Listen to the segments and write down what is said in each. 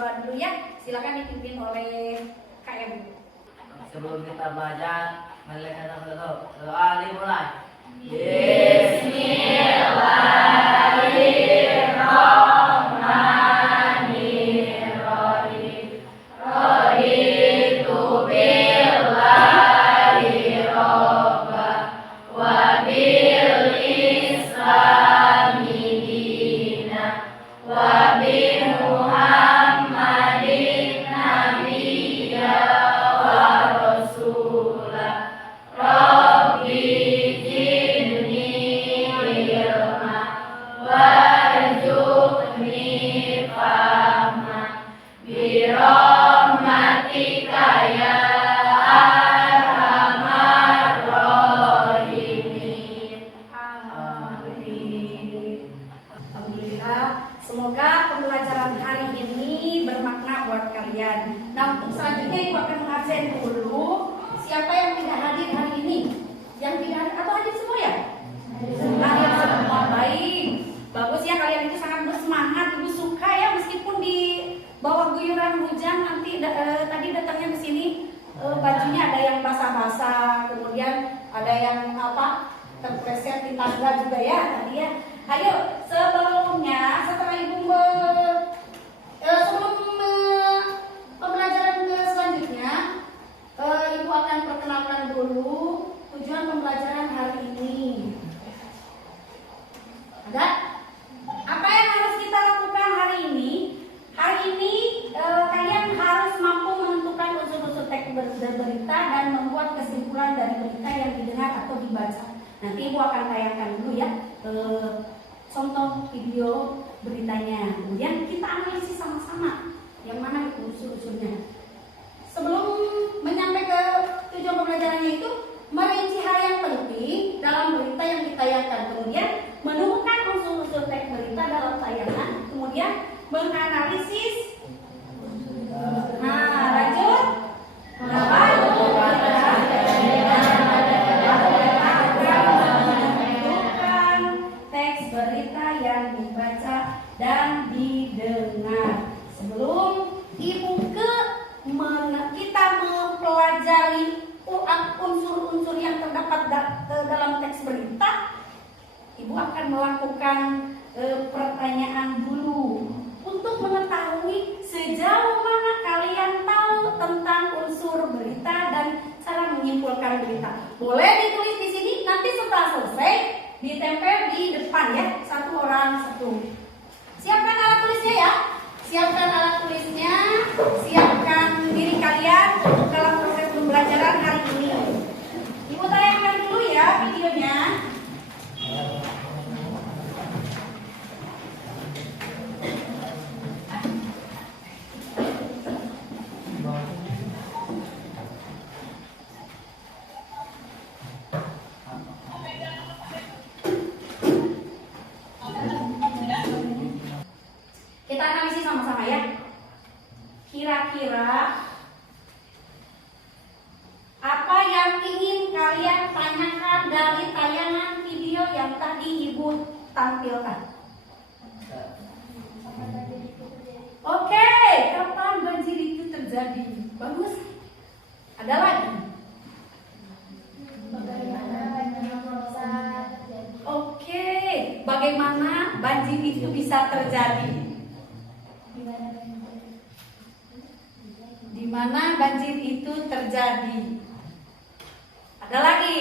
berdoa dulu ya. Silakan dipimpin oleh KM. Sebelum kita belajar, mari kita berdoa. Doa dimulai. Semoga pembelajaran hari ini bermakna buat kalian. Nah, untuk selanjutnya Ibu akan mengabsen dulu siapa yang tidak hadir hari ini. Yang tidak hadir atau hadir semua ya? Hadir semua, baik. Bagus ya, kalian itu sangat bersemangat. Ibu suka ya, meskipun di bawah guyuran hujan. Nanti tadi datangnya ke sini bajunya ada yang basah-basah, kemudian ada yang terpleset di tangga juga ya tadi ya. Ayo, sebelumnya setelah Ibu sebelum pembelajaran ke selanjutnya, Ibu akan perkenalkan dulu tujuan pembelajaran hari ini. Ada? Apa yang harus kita lakukan hari ini? Hari ini kalian harus mampu menentukan unsur-unsur teks berita dan membuat kesimpulan dari berita yang didengar atau dibaca. Nanti Ibu akan tayangkan dulu ya contoh video beritanya. Kemudian kita analisis sama-sama yang mana itu unsur-unsurnya. Sebelum menyampai ke tujuan pembelajarannya itu, merinci hal yang penting dalam berita yang ditayangkan. Kemudian menemukan unsur-unsur teks berita dalam tayangan. Kemudian menganalisis. Nah, lanjut. Teks berita yang dibaca dan didengar. Sebelum Ibu kita mempelajari unsur-unsur yang terdapat dalam teks berita, Ibu akan melakukan pertanyaan dulu untuk mengetahui sejauh mana kalian tahu tentang unsur berita dan cara menyimpulkan berita. Boleh ditulis di sini, nanti setelah selesai ditempel di depan ya, satu orang satu. Siapkan alat tulisnya ya. Siapkan alat tulisnya, siapkan diri kalian untuk dalam proses pembelajaran hari ini. Ibu tayangkan dulu ya videonya. Kita analisis sama-sama ya. Kira-kira apa yang ingin kalian tanyakan dari tayangan video yang tadi Ibu tampilkan? Oke, kapan banjir itu terjadi? Bagus. Ada lagi? Oke, bagaimana banjir itu bisa terjadi? Di mana banjir itu terjadi? Ada lagi?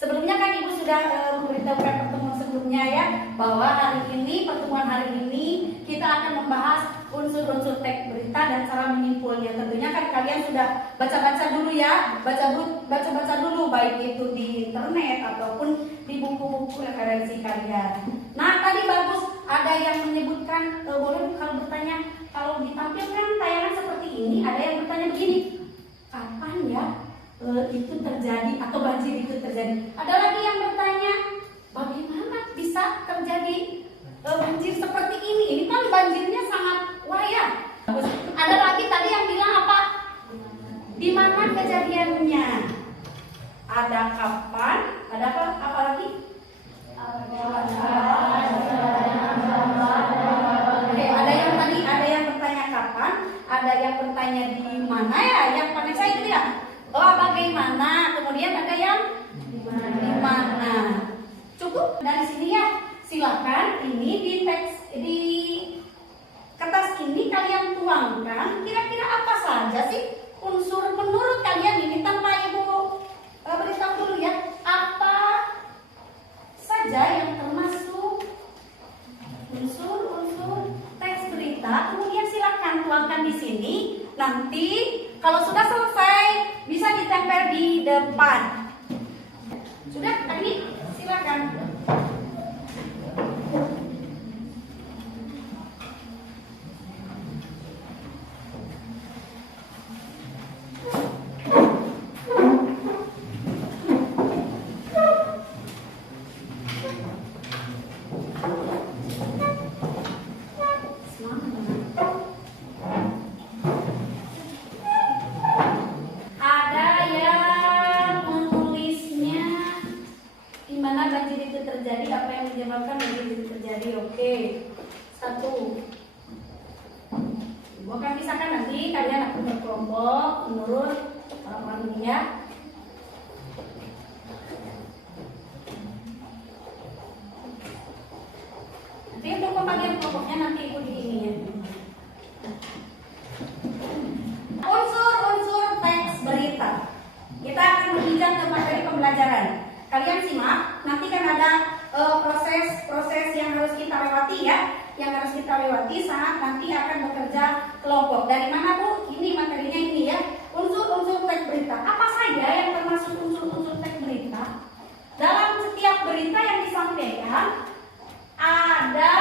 Sebelumnya kan Ibu sudah memberitahukan pertemuan sebelumnya ya, bahwa pertemuan hari ini kita akan membahas unsur-unsur teks berita dan cara menyimpulnya. Tentunya kan kalian sudah baca-baca dulu ya, baca-baca dulu baik itu di internet ataupun di buku-buku referensi kalian. Nah, tadi bagus ada yang menyebutkan, boleh kalau bertanya, kalau ditampilkan tayangan seperti ini, ada yang bertanya begini, kapan ya itu terjadi atau banjir itu terjadi? Ada lagi yang bertanya, bagaimana bisa terjadi banjir seperti ini? Ini kan banjirnya sangat waya. Ada lagi tadi yang bilang apa? Di mana kejadiannya? Ada kapan? Ada apa lagi? Oke, ada yang tadi ada silakan ini di teks di kertas ini kalian tuangkan kira-kira apa saja sih unsur menurut kalian ini tanpa ibu beritahu dulu ya, apa saja yang termasuk unsur-unsur teks berita. Kemudian silakan tuangkan di sini. Nanti kalau sudah selesai bisa ditempel di depan. Sudah, Agni, silakan. Ada yang menulisnya di mana banjir itu terjadi, apa yang menyebabkan banjir itu terjadi. Oke, 1. Ibu akan pisahkan nanti kalian akan berkelompok menurut orang dunia. Nanti untuk pembagian kelompoknya nanti ikut di ini ya. Unsur-unsur teks berita. Kita akan menginjak ke materi pembelajaran. Kalian simak, nanti kan ada proses yang harus kita lewati ya. Yang harus kita lewati saat nanti akan bekerja kelompok. Dari mana Bu? Ini materinya ini ya. Unsur-unsur teks berita. Apa saja yang termasuk unsur-unsur teks berita? Dalam setiap berita yang disampaikan ada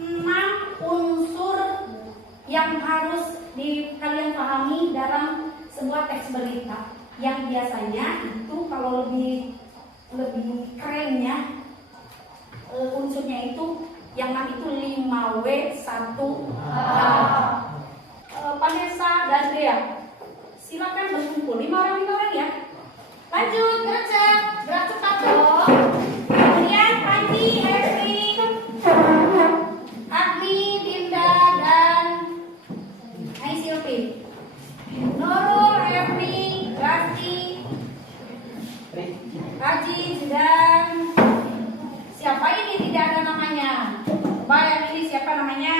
6 unsur yang harus kalian pahami dalam sebuah teks berita. Yang biasanya itu kalau lebih kerennya unsurnya itu yang 6 itu 5W1H. Vanessa dan Dea, silakan berkumpul 5 orang ya. Lanjut, gerak cepat dong. Kemudian Panji, Erwin, Agni, Dinda, dan Silvi. Nurul, Erwin, Rasti, Haji, dan siapa ini tidak ada namanya? Coba yang ini siapa namanya?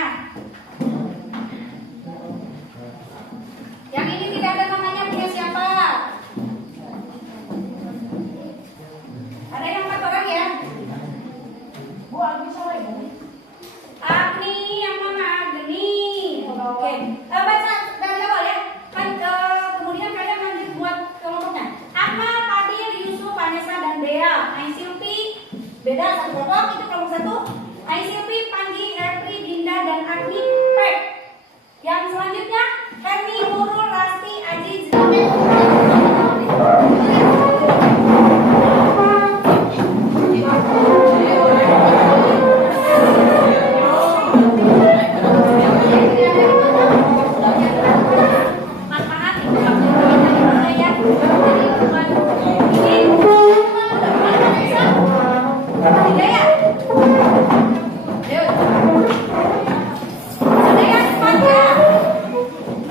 Yang ini tidak ada namanya punya siapa? Ada yang 4 orang ya? Bu, Agni siapa ya? Agni, yang mana Agni? Oke. Baca dari awal ya. Kemudian kalian lanjut buat kelompoknya. Ahmad, Fadil, Yusuf, Vanessa, dan Dea. Silvi, beda satu kelompok, itu kelompok 1. Silvi, Panji, Erpri, Dinda, dan Agni. Baik. Yang selanjutnya Hermi, Nurul, Rasti, Aziz,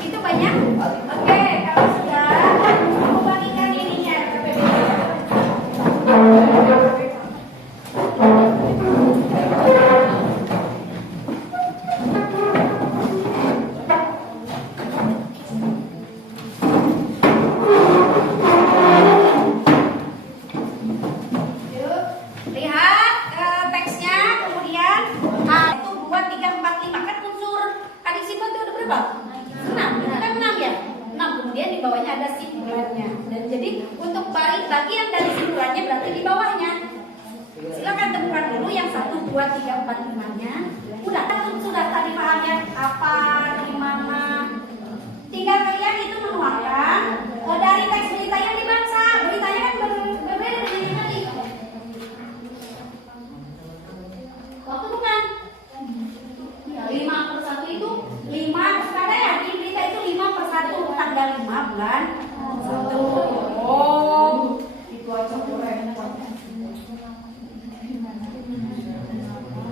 itu banyak. Oke, kalau sudah aku bagikan ininya Yuk, lihat teksnya. Kemudian itu 2, 3, 4, 5 kan unsur adik simbol itu ada berapa? 6, itu kan 6 ya? 6, kemudian di bawahnya ada simpulannya. Dan jadi untuk bagian dari simpulannya berarti di bawahnya. Silakan temukan dulu yang 1, 2, 3, 4, 5-nya. Sudah tadi paham ya apa, di mana. Tinggal kalian itu menuangkan dari teks berita yang dibaca. Beritanya kan berbeda dengan yang tadi. Waktu bukan? 5/1 itu 5 ada ya di berita itu 5/1 tanggal 5 bulan 1. Oh, itu aja keren.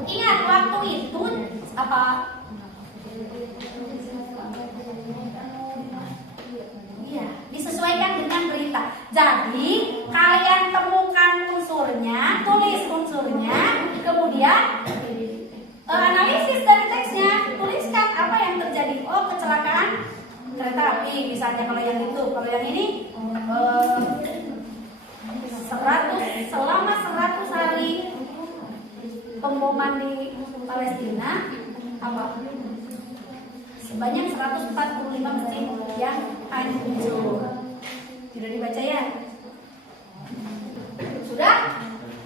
Ingat tulis unsurnya, kemudian analisis dari teksnya, tuliskan apa yang terjadi. Oh, kecelakaan kereta api misalnya, kalau yang itu. Kalau yang ini selama 100 hari pemboman di Palestina, apa? Sebanyak 145 masjid yang hancur. Tidak dibaca ya? Sudah?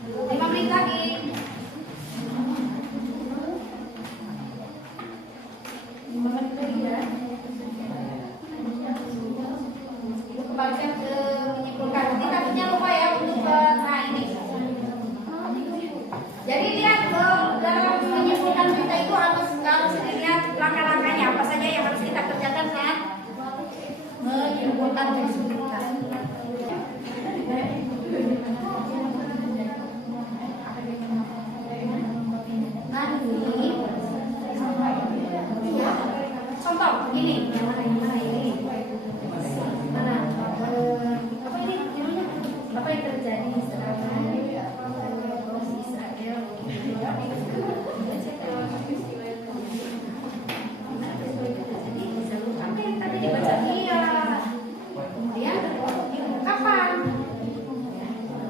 5 menit lagi. 5 menit lagi ya. Kembalikan ke menyimpulkan. Nanti takutnya lupa ya untuk nah ini. Jadi dia dalam menyimpulkan berita itu harus dilihat langkah-langkahnya apa saja yang harus kita kerjakan saat menyimpulkan teks berita. Nah ini contoh ini mana apa ini namanya, apa yang terjadi sekarang Israel apa yang tadi dibaca dia, kemudian kapan.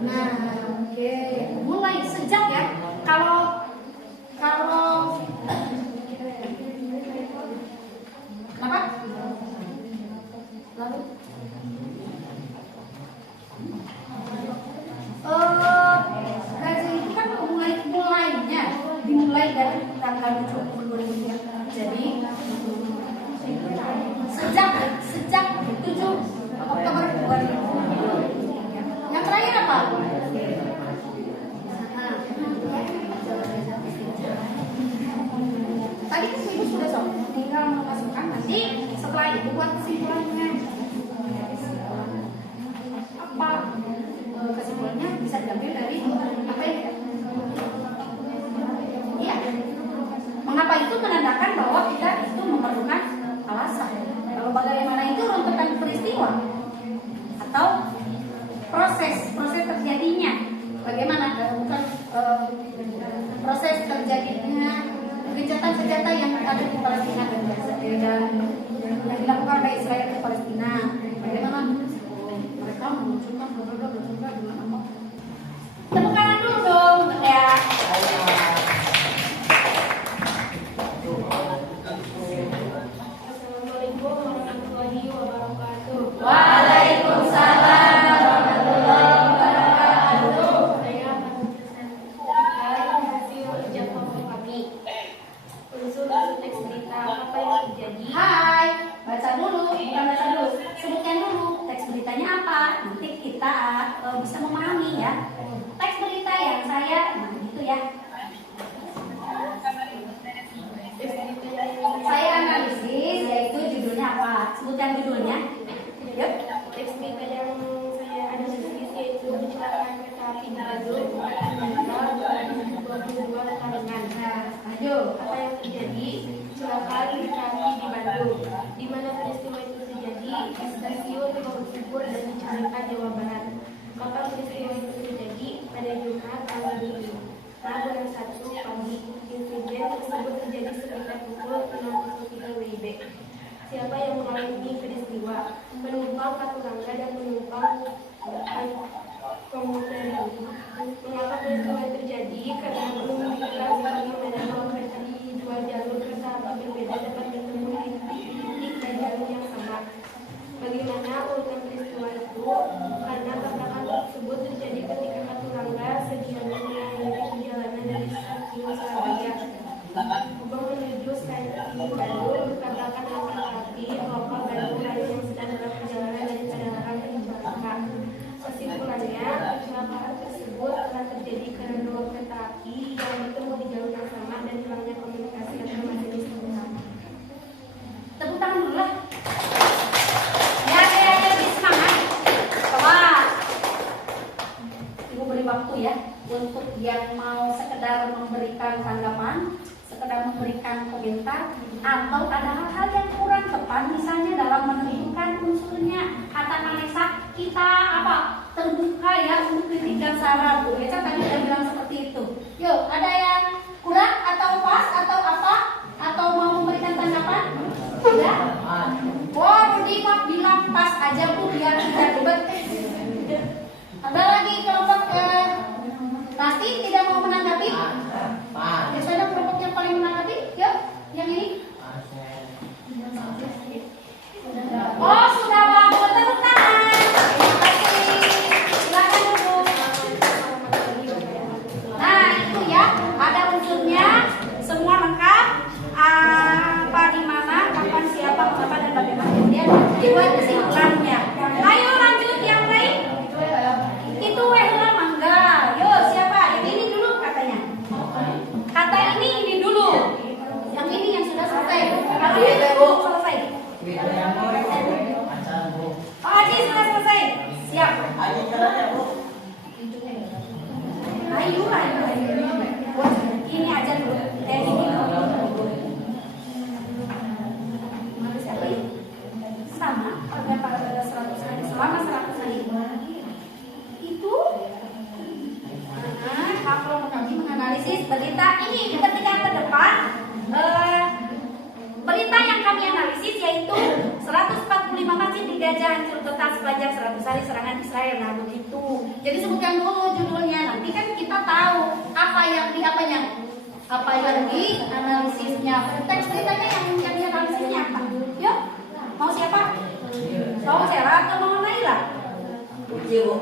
Nah oke, mulai sejak ya, kalau kenapa lalu gaji itu kan mulainya dimulai dari tanggal 20 jadi sejak 7 Oktober 2020. Yang terakhir apa? Tadi kan ibu sudah tinggal memasukkan, nanti setelah itu buat kesimpulannya. Apa kesimpulannya bisa diambil dari apa ya? Iya. Mengapa itu menandakan bahwa kita itu memerlukan alasan. Kalau bagaimana itu runtutan peristiwa atau proses terjadinya. Bagaimana bukan proses terjadinya gencatan senjata yang ada di Palestina dan Gaza dan yang dilakukan oleh Israel di Palestina. Bagaimana mereka menunjukkan dengan apa? Tepuk tangan dulu dong untuk ya. Assalamualaikum warahmatullahi wabarakatuh. Waalaikumsalam warahmatullahi wabarakatuh. Saya akan menjelaskan hasil ujian kelompok kami. Unsur teks berita apa yang terjadi. Hai, baca dulu, bukan baca dulu, sebutkan dulu teks beritanya apa. Nanti kita bisa memahami ya. Teks berita yang saya, nah gitu ya. Saya analisis, yaitu judulnya apa? Sebutkan judulnya. Yuk. Teks berita yang saya analisis yaitu kecelakaan kereta api di Bandung tanggal 2022 Karangan. Nah, maju. Apa yang terjadi? Kecelakaan kereta api di Bandung. Di mana peristiwa itu terjadi di stasiun Bogor dan di Cicalengka, Jawa Barat. Kapan peristiwa itu terjadi? Pada Jumat tanggal 7 Rabu 1 pagi. Insiden tersebut terjadi sekitar pukul 6.03 WIB. Siapa yang mengalami peristiwa? Penumpang Katulampa dan penumpang komuter. Mengapa peristiwa terjadi? Karena belum diketahui bagaimana kalau kereta di dua jalur kereta api berbeda dapat bertemu di titik dan jalur yang sama. Bagaimana urutan peristiwa itu? Karena tabrakan tersebut terjadi ketika Katulampa sedianya mengakhiri perjalanan dari stasiun Surabaya menuju stasiun Bandung, bertabrakan dengan kereta api lokal Bandung Raya yang sedang dalam perjalanan dari Padalarang ke Cicalengka. Kesimpulannya, kecelakaan tersebut telah terjadi karena dua kereta api yang bertemu di jalur yang sama dan hilangnya komunikasi antar majelis pengendara. Tepuk tangan dulu lah. Ya, lebih semangat. Coba. Ibu beri waktu ya untuk yang mau sekedar memberikan tanggapan, sekedar memberikan komentar, atau ada hal-hal yang kurang tepat misalnya dalam menentukan unsurnya. Kata Vanessa, kita apa? terbuka ya untuk kritik dan saran. Bu Eca tadi udah bilang seperti itu. Yuk, ada yang kurang atau pas atau apa? Atau mau memberikan tanggapan? Tidak? Oh, Rudi mah bilang pas aja Bu, biar tidak ribet. Ada lagi kelompok Rasti tidak mau menanggapi? Biasanya kelompok yang paling menanggapi? Yuk, yang ini. Oh, sudah bagus, tepuk tangan. Terima kasih. Silakan dulu. Nah, itu ya, ada unsurnya, semua lengkap. Apa di mana, kapan, siapa, mengapa dan bagaimana. Kemudian dibuat kesimpulannya. Ayo lanjut yang lain. Itu heula mangga. Yo, siapa? Yang ini dulu katanya. Kata ini dulu. Yang ini yang sudah selesai. Kalau ini belum selesai. Pak Haji sudah selesai. Siap. Ayo. Ini aja dulu. Ini dulu. Siapa ini? Sama. Pada 100 hari. Selama 100 hari. Itu. Kalau kami menganalisis berita ini di ketika ke depan. Berita yang kami analisis yaitu 145 masjid di Gaza hancur total sepanjang 100 hari serangan Israel. Nah begitu. Jadi sebutkan dulu judulnya. Nanti kan kita tahu apa yang di analisisnya. Teks beritanya yang analisisnya apa? Yuk, mau siapa? Mau Sarah atau mau Naila? Yuk,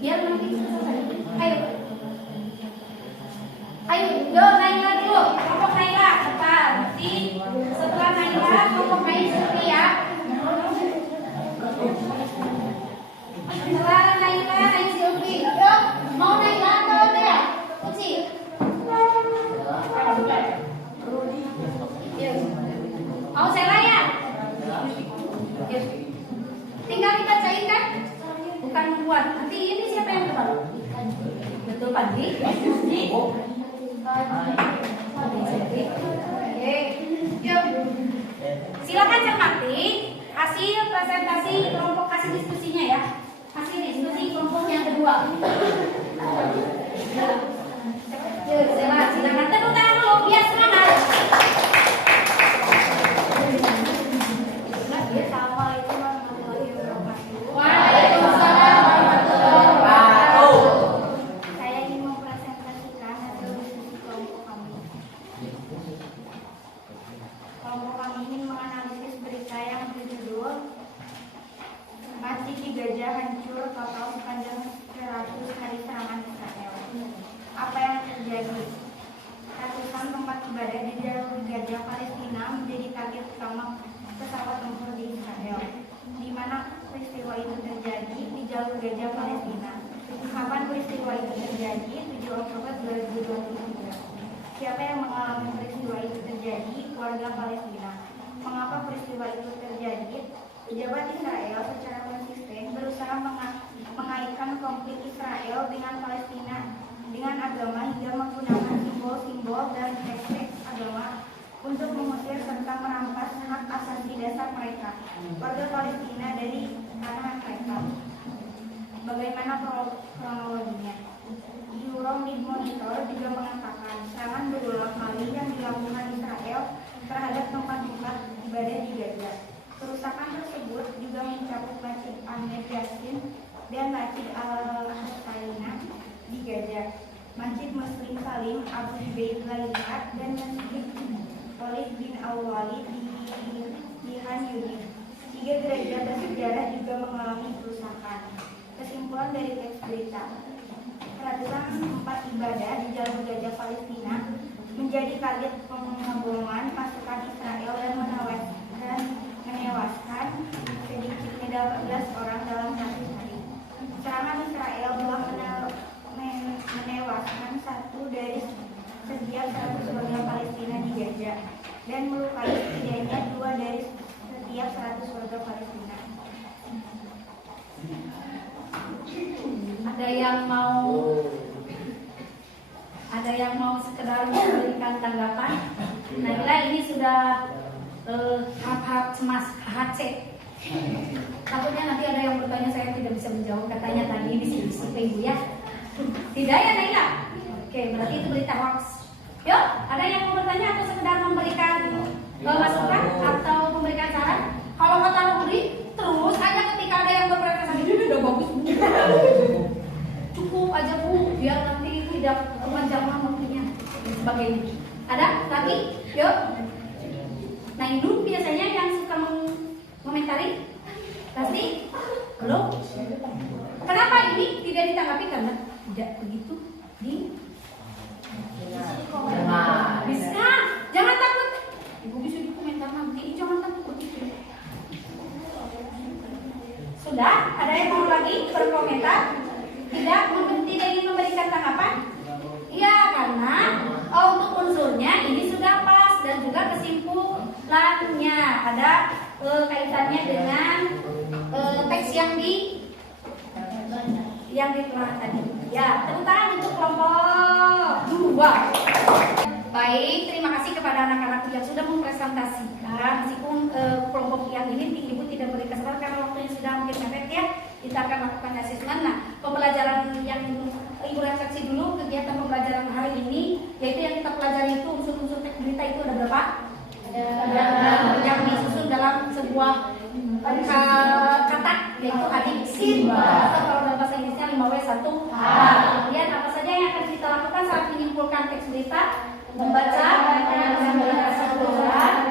biar nanti selesai. Ayo, Naila dulu. Kelompok Naila, cepat. Nanti setelah Naila, kelompok Naila ya. Setelah Naila, Silvi. Yuk, mau Naila atau Dea? Uci. Mau Sela ya? Tinggal kita cairkan, bukan membuat. Nanti ini siapa yang depan? Betul Pandi? Oke, yuk. Silakan cermati hasil presentasi kelompok, hasil diskusinya ya. Hasil diskusi kelompok yang kedua. Yuk, silakan tepuk tangan dulu biar semangat. Assalamualaikum warahmatullahi wabarakatuh. Waalaikumsalam warahmatullahi wabarakatuh. Saya ingin mempresentasikan hasil diskusi kelompok kami. Kelompok kami ingin menganalisis berita yang berjudul Masjid di Gaza hancur total sepanjang 100 hari serangan Israel. Apa yang terjadi? Ratusan tempat ibadah di jalur Gaza Palestina menjadi target utama pesawat tempur di Israel. Di mana peristiwa itu terjadi? Di jalur Gaza Palestina. Kapan peristiwa itu terjadi? 7 Oktober 2023. Siapa yang mengalami peristiwa itu terjadi? Warga Palestina. Mengapa peristiwa itu terjadi? Pejabat Israel secara konsisten berusaha mengaitkan konflik Israel dengan Palestina dengan agama hingga menggunakan simbol-simbol dan hashtag agama untuk mengusir serta merampas hak asasi dasar mereka, warga Palestina, dari tanah mereka. Bagaimana kronologinya? Euromed Monitor juga mengatakan serangan berulang kali yang dilakukan Israel terhadap tempat-tempat ibadah di Gaza. Kerusakan tersebut juga mencakup Masjid Ahmed Yassin dan Masjid Al-Hasaina di Gaza, Masjid Muslim Salim Abu Zubair Lailat, dan Masjid Khalid bin Al-Walid di Han Yunis. 3 gereja bersejarah juga mengalami kerusakan. Kesimpulan dari teks berita: ratusan tempat ibadah di jalur Gaza Palestina menjadi target pengeboman pasukan Israel dan menewaskan sedikitnya 18 orang dalam 1 hari. Serangan Israel telah menewaskan 1 dari setiap 100 warga Palestina di Gaza dan melukai setidaknya 2 dari setiap 100 warga Palestina. Ada yang mau sekedar memberikan tanggapan? Naila ini sudah hak cemas HC Takutnya nanti ada yang bertanya saya tidak bisa menjawab, katanya tadi bisik-bisik ke ibu ya. Tidak ya Naila? Oke, berarti itu berita hoax. Yuk, ada yang mau bertanya atau sekedar memberikan masukan atau memberikan saran? Kalau kata Nuri, terus aja ketika ada yang berprestasi ini udah bagus Bu. Cukup aja Bu, biar nanti tidak kepanjangan waktunya dan sebagainya. Ada lagi? Yuk. Nah Indun biasanya yang suka mengomentari, pasti belum. Kenapa ini tidak ditanggapi? Karena tidak begitu di bisa. Jangan takut. Ibu bisa di komentar nanti. Jangan takut. Sudah? Ada yang mau lagi berkomentar? Tidak ingin memberikan tanggapan? Iya, karena untuk unsurnya ini sudah pas dan juga kesimpulannya ada kaitannya dengan teks yang ditelah tadi. Ya, tepuk tangan untuk kelompok 2. Baik, terima kasih kepada anak-anak yang sudah mempresentasikan. Meskipun kelompok yang ini Ibu tidak beri kesempatan karena waktunya sudah mungkin mepet ya. Kita akan lakukan asesmen. Nah, pembelajaran yang Ibu refleksi dulu kegiatan pembelajaran hari ini, yaitu yang kita pelajari itu unsur-unsur teks berita itu ada berapa? Ada yang disusun dalam sebuah kata, yaitu adiksi atau kalau dalam bahasa Inggrisnya 5W1H. Kemudian apa saja yang akan kita lakukan saat menyimpulkan teks berita? Membaca,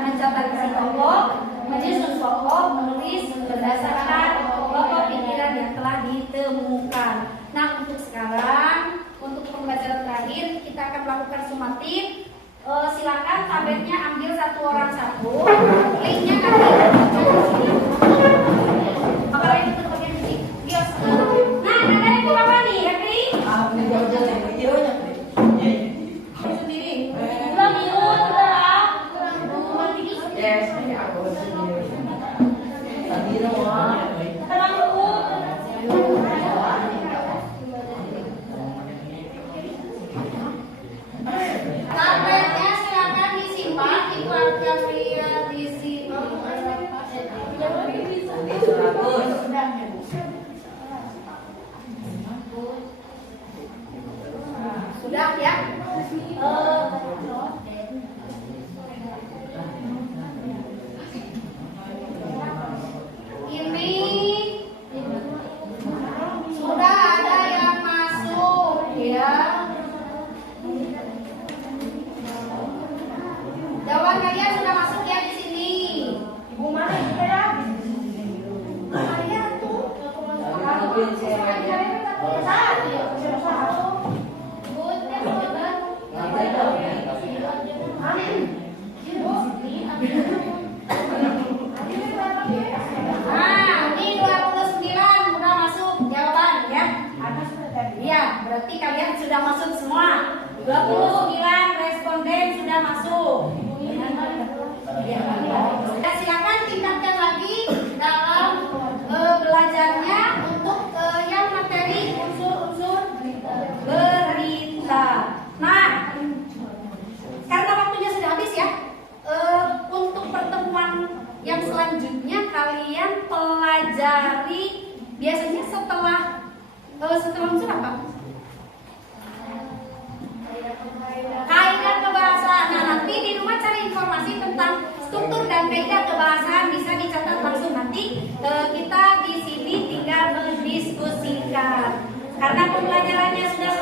mencatat isi pokok, menyusun pokok, menulis berdasarkan pokok pikiran yang telah ditemukan. Nah untuk sekarang, untuk pembelajaran terakhir kita akan melakukan sumatif. Silakan tabletnya ambil satu orang satu. Linknya nanti di sini. Bakal itu bagian di kios. Nah, ada yang ke bawah nih, ya Pri? Sendiri. Ulang yuk, ulang. Yes, aku sendiri. Tadi doang. Tenang dulu. Tabletnya silakan disimpan di keluarga Pria di sini. Sudah ya. Ini sudah ada yang masuk ya. Jawaban kalian sudah masuk ya di sini. Ibu mana juga ya? Saya tuh. Nah, ini 29 udah masuk jawaban ya. Iya, berarti kalian sudah masuk semua. 29 responden sudah masuk. Ya, silakan tingkatkan lagi dalam belajarnya untuk yang materi unsur-unsur berita. Nah, karena waktunya sudah habis ya, untuk pertemuan yang selanjutnya kalian pelajari biasanya setelah unsur apa? Kaidah kebahasaan. Nah, nanti di rumah cari informasi tentang struktur dan kaidah kebahasaan bisa dicatat langsung nanti. Kita di sini tinggal mendiskusikan. Karena pembelajarannya sudah